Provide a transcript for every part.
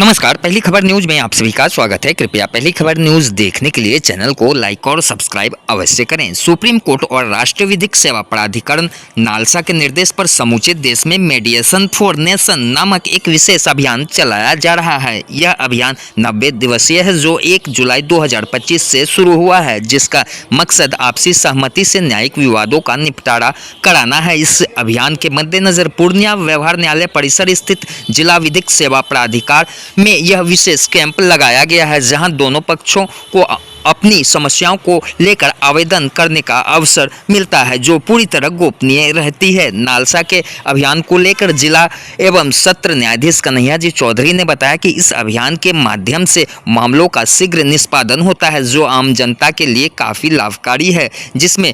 नमस्कार, पहली खबर न्यूज में आप सभी का स्वागत है। कृपया पहली खबर न्यूज देखने के लिए चैनल को लाइक और सब्सक्राइब अवश्य करें। सुप्रीम कोर्ट और राष्ट्रीय विधिक सेवा प्राधिकरण नालसा के निर्देश पर समूचे देश में मेडिएशन फॉर नेशन नामक एक विशेष अभियान चलाया जा रहा है। यह अभियान 90 दिवसीय है जो 1 जुलाई 2025 से शुरू हुआ है, जिसका मकसद आपसी सहमति से न्यायिक विवादों का निपटारा कराना है। इस अभियान के मद्देनजर पूर्णिया व्यवहार न्यायालय परिसर स्थित जिला विधिक सेवा प्राधिकार में यह विशेष कैंप लगाया गया है, जहां दोनों पक्षों को अपनी समस्याओं को लेकर आवेदन करने का अवसर मिलता है, जो पूरी तरह गोपनीय रहती है। नालसा के अभियान को लेकर जिला एवं सत्र न्यायाधीश कन्हैया जी चौधरी ने बताया कि इस अभियान के माध्यम से मामलों का शीघ्र निष्पादन होता है, जो आम जनता के लिए काफ़ी लाभकारी है, जिसमें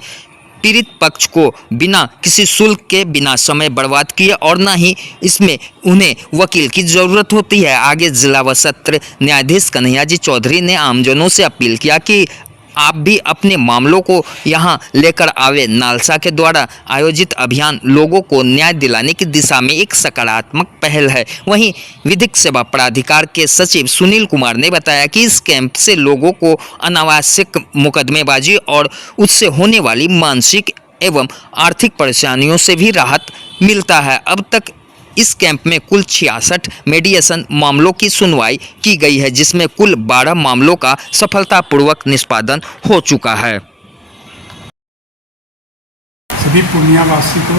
पीड़ित पक्ष को बिना किसी शुल्क के बिना समय बर्बाद किए और न ही इसमें उन्हें वकील की ज़रूरत होती है। आगे जिला व सत्र न्यायाधीश कन्हैया जी चौधरी ने आमजनों से अपील किया कि आप भी अपने मामलों को यहां लेकर आवे। नालसा के द्वारा आयोजित अभियान लोगों को न्याय दिलाने की दिशा में एक सकारात्मक पहल है। वहीं विधिक सेवा प्राधिकार के सचिव सुनील कुमार ने बताया कि इस कैंप से लोगों को अनावश्यक मुकदमेबाजी और उससे होने वाली मानसिक एवं आर्थिक परेशानियों से भी राहत मिलता है। अब तक इस कैंप में कुल 66 मेडिएशन मामलों की सुनवाई की गई है, जिसमें कुल 12 मामलों का सफलतापूर्वक निष्पादन हो चुका है। सभी पूर्णिया वासी को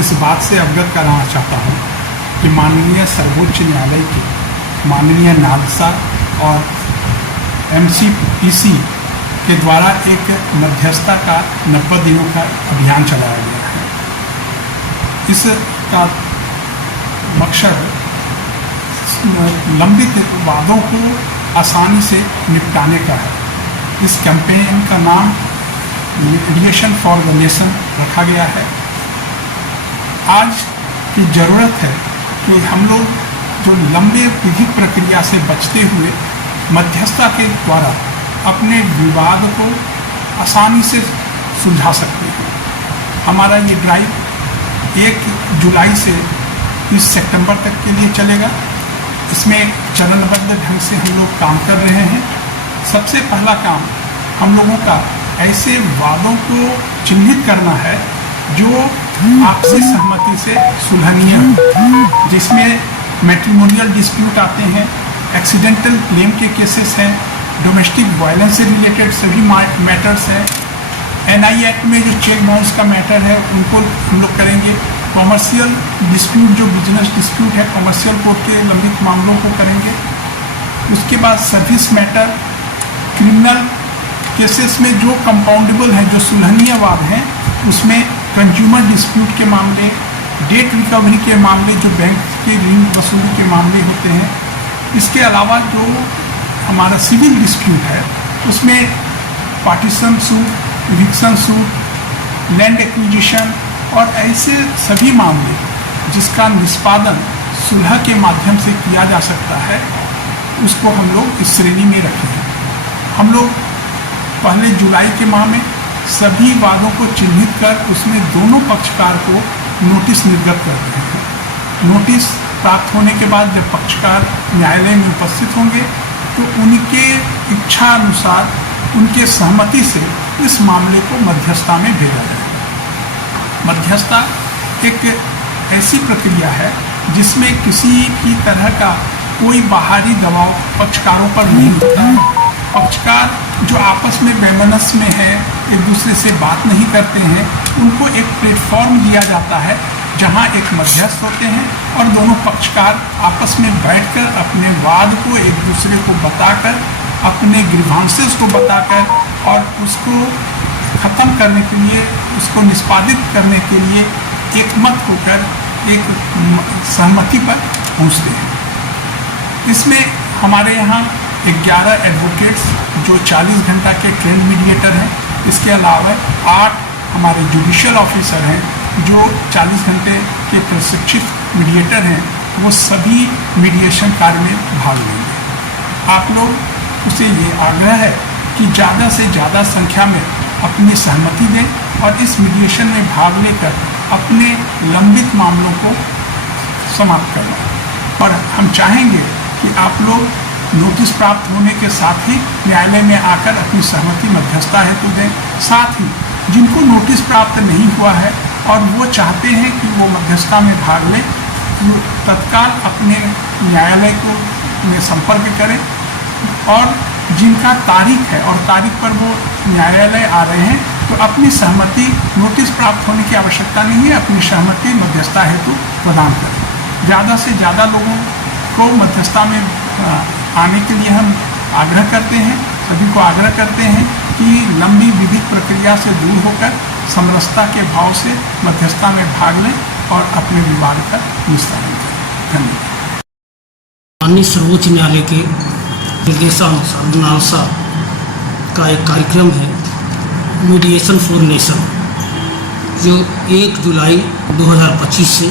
इस बात से अवगत कराना चाहता हूँ कि माननीय सर्वोच्च न्यायालय के माननीय नालसा और MCPC के द्वारा एक मध्यस्थता का 90 दिनों का अभियान चलाया गया है। इसका मकसद लंबित वादों को आसानी से निपटाने का है। इस कैंपेन का नाम मेडिएशन फॉर द नेशन रखा गया है। आज की ज़रूरत है कि हम लोग जो लंबे विधिक प्रक्रिया से बचते हुए मध्यस्थता के द्वारा अपने विवाद को आसानी से सुलझा सकते हैं। हमारा ये ड्राइव 1 जुलाई से 30 सितंबर तक के लिए चलेगा। इसमें चरणबद्ध ढंग से हम लोग काम कर रहे हैं। सबसे पहला काम हम लोगों का ऐसे वादों को चिन्हित करना है जो आपसी सहमति से सुलझनीय हो, जिसमें मैट्रिमोनियल डिस्प्यूट आते हैं, एक्सीडेंटल क्लेम के केसेस हैं, डोमेस्टिक वायलेंस से रिलेटेड सभी मैटर्स हैं, NI एक्ट में जो चेक बाउंस का मैटर है उनको हम लोग करेंगे। कॉमर्शियल डिस्प्यूट जो बिजनेस डिस्प्यूट है, कॉमर्शियल कोर्ट के लंबित मामलों को करेंगे। उसके बाद सर्विस मैटर, क्रिमिनल केसेस में जो कंपाउंडेबल हैं, जो सुलहनीय वाद हैं, उसमें कंज्यूमर डिस्प्यूट के मामले, डेट रिकवरी के मामले, जो बैंक के ऋण वसूली के मामले होते हैं। इसके अलावा जो हमारा सिविल डिस्प्यूट है उसमें partition suit, eviction suit, land acquisition और ऐसे सभी मामले जिसका निष्पादन सुलह के माध्यम से किया जा सकता है, उसको हम लोग इस श्रेणी में रखे हैं। हम लोग पहले जुलाई के माह में सभी वादों को चिन्हित कर उसमें दोनों पक्षकार को नोटिस निर्गत कर रहे हैं। नोटिस प्राप्त होने के बाद जब पक्षकार न्यायालय में उपस्थित होंगे तो उनके इच्छा अनुसार, उनके सहमति से इस मामले को मध्यस्थता में भेजा जाएगा। मध्यस्थता एक ऐसी प्रक्रिया है जिसमें किसी भी तरह का कोई बाहरी दबाव पक्षकारों पर नहीं होता है। पक्षकार जो आपस में वैमनस्य में है, एक दूसरे से बात नहीं करते हैं, उनको एक प्लेटफॉर्म दिया जाता है जहां एक मध्यस्थ होते हैं और दोनों पक्षकार आपस में बैठकर अपने वाद को एक दूसरे को बताकर, अपने ग्रीवांसेस को बताकर और उसको ख़त्म करने के लिए, उसको निष्पादित करने के लिए एकमत होकर एक सहमति पर पहुंचते हैं। इसमें हमारे यहाँ 11 एडवोकेट्स जो 40 घंटा के ट्रेंड मीडिएटर हैं, इसके अलावा 8 हमारे जुडिशियल ऑफिसर हैं जो 40 घंटे के प्रशिक्षित मीडिएटर हैं। वो सभी मीडिएशन कार्य में भाग लेंगे। आप लोग उसे ये आग्रह है कि ज़्यादा से ज़्यादा संख्या में अपनी सहमति दें और इस मीडिएशन में भाग लेकर अपने लंबित मामलों को समाप्त करवाएं। और हम चाहेंगे कि आप लोग नोटिस प्राप्त होने के साथ ही न्यायालय में आकर अपनी सहमति मध्यस्थता हेतु दें। साथ ही जिनको नोटिस प्राप्त नहीं हुआ है और वो चाहते हैं कि वो मध्यस्थता में भाग लें, वो तत्काल अपने न्यायालय को में संपर्क करें। और जिनका तारीख है और तारीख पर वो न्यायालय आ रहे हैं तो अपनी सहमति, नोटिस प्राप्त होने की आवश्यकता नहीं है, अपनी सहमति मध्यस्थता हेतु प्रदान करें। ज़्यादा से ज़्यादा लोगों को मध्यस्थता में आने के लिए हम आग्रह करते हैं, सभी को आग्रह करते हैं कि लंबी विधिक प्रक्रिया से दूर होकर समरसता के भाव से मध्यस्थता में भाग लें और अपने विवाद का निस्तारण करें। धन्यवाद। माननीय सर्वोच्च न्यायालय के निर्देशानुसार नालसा का एक कार्यक्रम है मीडिएशन फॉर नेशन, जो 1 जुलाई 2025 से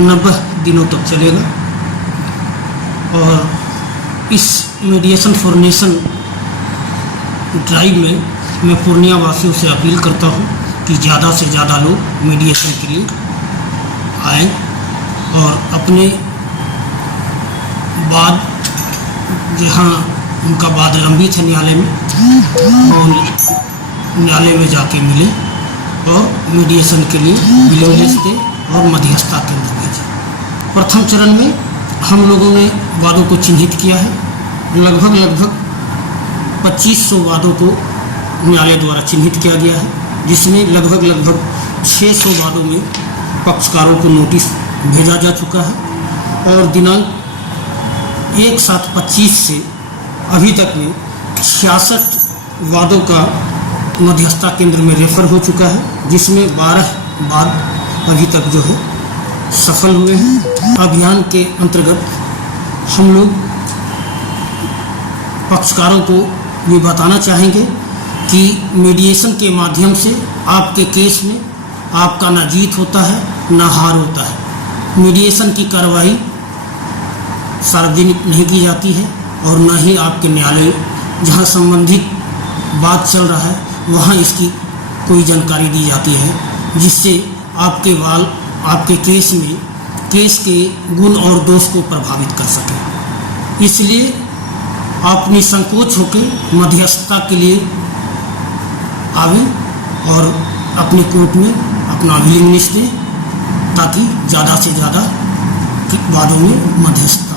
90 दिनों तक चलेगा। और इस मीडिएशन फॉर नेशन ड्राइव में मैं पूर्णिया वासियों से अपील करता हूं कि ज़्यादा से ज़्यादा लोग मीडिएशन के लिए आएँ और अपने बाद जहाँ उनका वाद लंबित है न्यायालय में, और न्यायालय में जाके मिले और मीडिएशन के लिए विलिंगनेस दें और मध्यस्थता केंद्र भेजें। प्रथम चरण में हम लोगों ने वादों को चिन्हित किया है। लगभग 2500 वादों को न्यायालय द्वारा चिन्हित किया गया है, जिसमें लगभग 600 वादों में पक्षकारों को नोटिस भेजा जा चुका है। और दिनांक 1/7/25 से अभी तक में 66 वादों का मध्यस्थता केंद्र में रेफर हो चुका है, जिसमें 12 वाद अभी तक जो है सफल हुए हैं। अभियान के अंतर्गत हम लोग पक्षकारों को ये बताना चाहेंगे कि मीडिएशन के माध्यम से आपके केस में आपका ना जीत होता है ना हार होता है। मीडिएशन की कार्रवाई सार्वजनिक नहीं की जाती है और न ही आपके न्यायालय जहां संबंधित बात चल रहा है वहां इसकी कोई जानकारी दी जाती है, जिससे आपके केस में केस के गुण और दोष को प्रभावित कर सके। इसलिए आप निसंकोच होकर मध्यस्थता के लिए आवें और अपने कोर्ट में अपना विलिंगनेस दें, ताकि ज़्यादा से ज़्यादा वादों में मध्यस्थता